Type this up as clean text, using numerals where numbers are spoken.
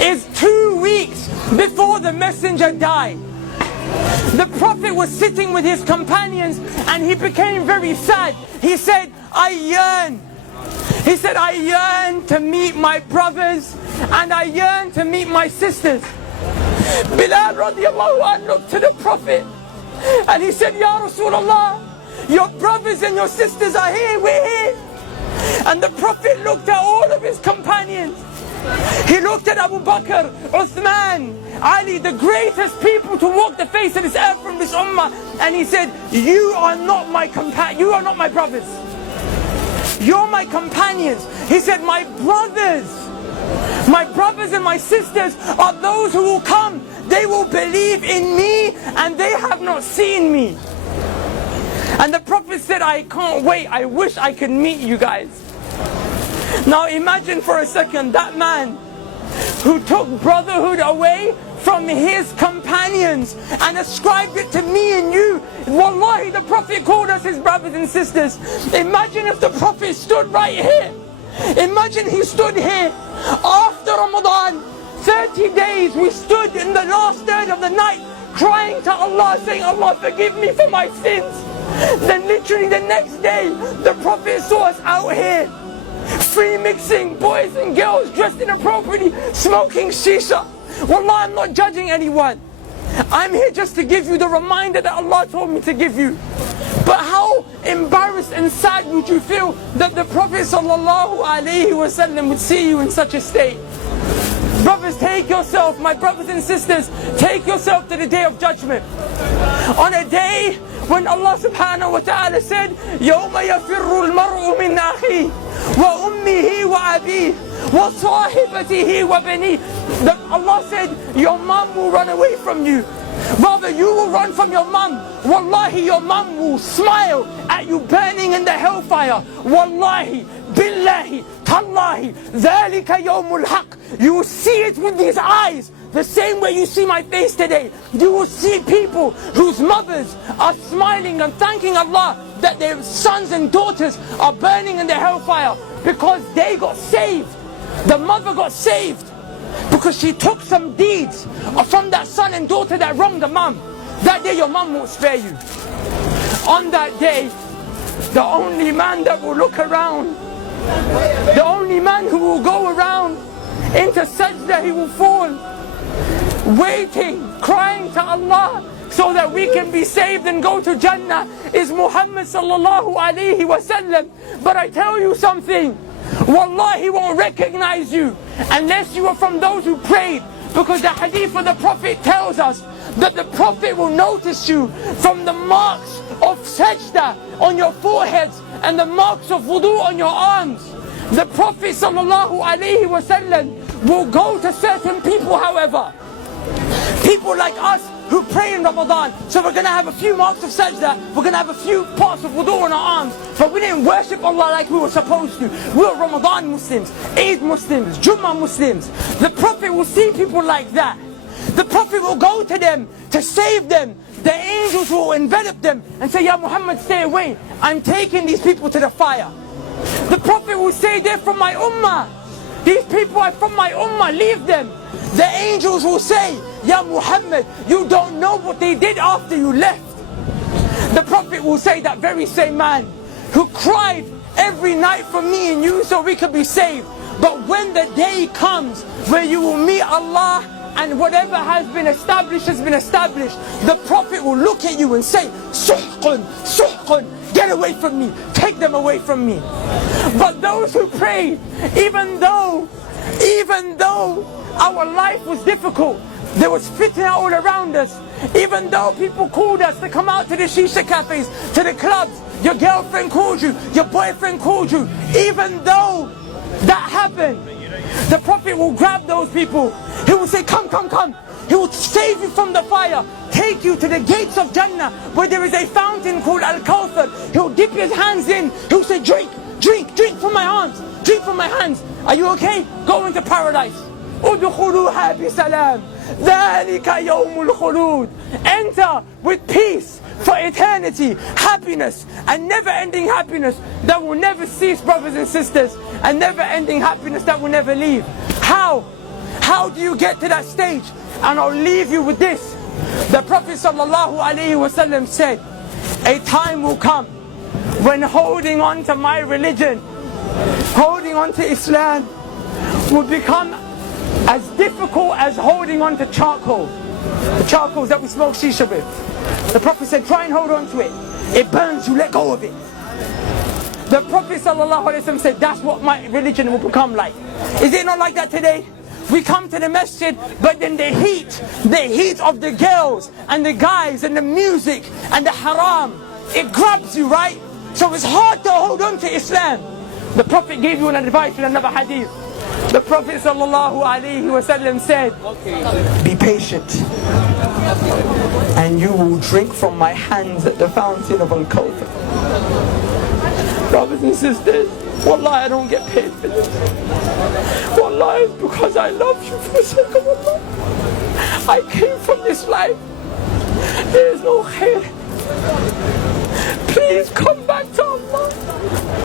is 2 weeks before the messenger died. The Prophet was sitting with his companions and he became very sad. He said, I yearn. He said, I yearn to meet my brothers and I yearn to meet my sisters. Bilal radiallahu anh looked to the Prophet and he said, Ya Rasulullah, your brothers and your sisters are here, we're here. And the Prophet looked at all of his companions. He looked at Abu Bakr, Uthman, Ali, the greatest people to walk the face of this earth from this ummah, and he said, you are not my brothers. You're my companions. He said, my brothers and my sisters are those who will come. They will believe in me and they have not seen me. And the Prophet said, I can't wait. I wish I could meet you guys. Now imagine for a second that man who took brotherhood away from his companions and ascribed it to me and you. Wallahi, the Prophet called us his brothers and sisters. Imagine if the Prophet stood right here. Imagine he stood here after Ramadan. 30 days we stood in the last third of the night crying to Allah, saying, Allah forgive me for my sins. Then literally the next day the Prophet saw us out here free mixing, boys and girls dressed inappropriately, smoking shisha. Wallah, I'm not judging anyone. I'm here just to give you the reminder that Allah told me to give you. But how embarrassed and sad would you feel that the Prophet ﷺ would see you in such a state? Brothers, take yourself, my brothers and sisters, take yourself to the day of judgment. On a day when Allah subhanahu wa ta'ala said, يَوْمَ يَفِرُّ الْمَرْءُ مِنْ أَخِيهِ وَأُمِّهِ وَأَبِيهِ وَصَاحِبَتِهِ وَبَنِيهِ. Allah said, your mom will run away from you. Rather, you will run from your mom. Wallahi, your mom will smile at you burning in the hellfire. Wallahi, billahi, tallahi, dhalika yawmul haq. You will see it with these eyes. The same way you see my face today. You will see people whose mothers are smiling and thanking Allah that their sons and daughters are burning in the hellfire because they got saved. The mother got saved because she took some deeds from that son and daughter that wronged the mom. That day your mom won't spare you. On that day, the only man that will look around, the only man who will go around into sajda, he will fall, waiting, crying to Allah so that we can be saved and go to Jannah, is Muhammad sallallahu alayhi wa sallam. But I tell you something, Wallahi, he won't recognize you unless you are from those who prayed. Because the hadith of the Prophet tells us that the Prophet will notice you from the marks of sajda on your foreheads and the marks of wudu on your arms. The Prophet sallallahu alayhi wa sallam will go to certain people, however, people like us who pray in Ramadan. So we're going to have a few marks of sajda, we're going to have a few parts of wudu on our arms, but we didn't worship Allah like we were supposed to. We were Ramadan Muslims, Eid Muslims, Jummah Muslims. The Prophet will see people like that. The Prophet will go to them to save them. The angels will envelop them and say, Ya Muhammad, stay away. I'm taking these people to the fire. The Prophet will say, they're from my ummah. These people are from my ummah, leave them. The angels will say, Ya Muhammad, you don't know what they did after you left. The Prophet will say, that very same man who cried every night for me and you so we could be saved. But when the day comes where you will meet Allah and whatever has been established has been established, the Prophet will look at you and say, Suhqun, Suhqun, get away from me, take them away from me. But those who prayed, even though our life was difficult, there was fitna all around us, even though people called us to come out to the shisha cafes, to the clubs, your girlfriend called you, your boyfriend called you, even though that happened, the Prophet will grab those people. He will say, come, come, come. He will save you from the fire, take you to the gates of Jannah where there is a fountain called Al-Kawthar. He will dip his hands in. He will say, drink, drink, drink from my hands, drink from my hands. Are you okay? Go into paradise. Udkhuluha bisalam. Dhalika yawmul khulud. Enter with peace for eternity, happiness, and never-ending happiness that will never cease, brothers and sisters, and never-ending happiness that will never leave. How How do you get to that stage? And I'll leave you with this. The Prophet ﷺ said, a time will come when holding on to my religion, holding on to Islam, will become as difficult as holding on to charcoal. The charcoals that we smoke shisha with. The Prophet said, try and hold on to it. It burns you, let go of it. The Prophet ﷺ said, that's what my religion will become like. Is it not like that today? We come to the masjid, but then the heat of the girls and the guys and the music and the haram, it grabs you, right? So it's hard to hold on to Islam. The Prophet gave you an advice in another hadith. The Prophet ﷺ said, be patient, and you will drink from my hands at the fountain of Al-Kawthar. Brothers and sisters, wallahi, I don't get paid for this. Wallahi, it's because I love you for the sake of Allah. I came from this life. There is no khair.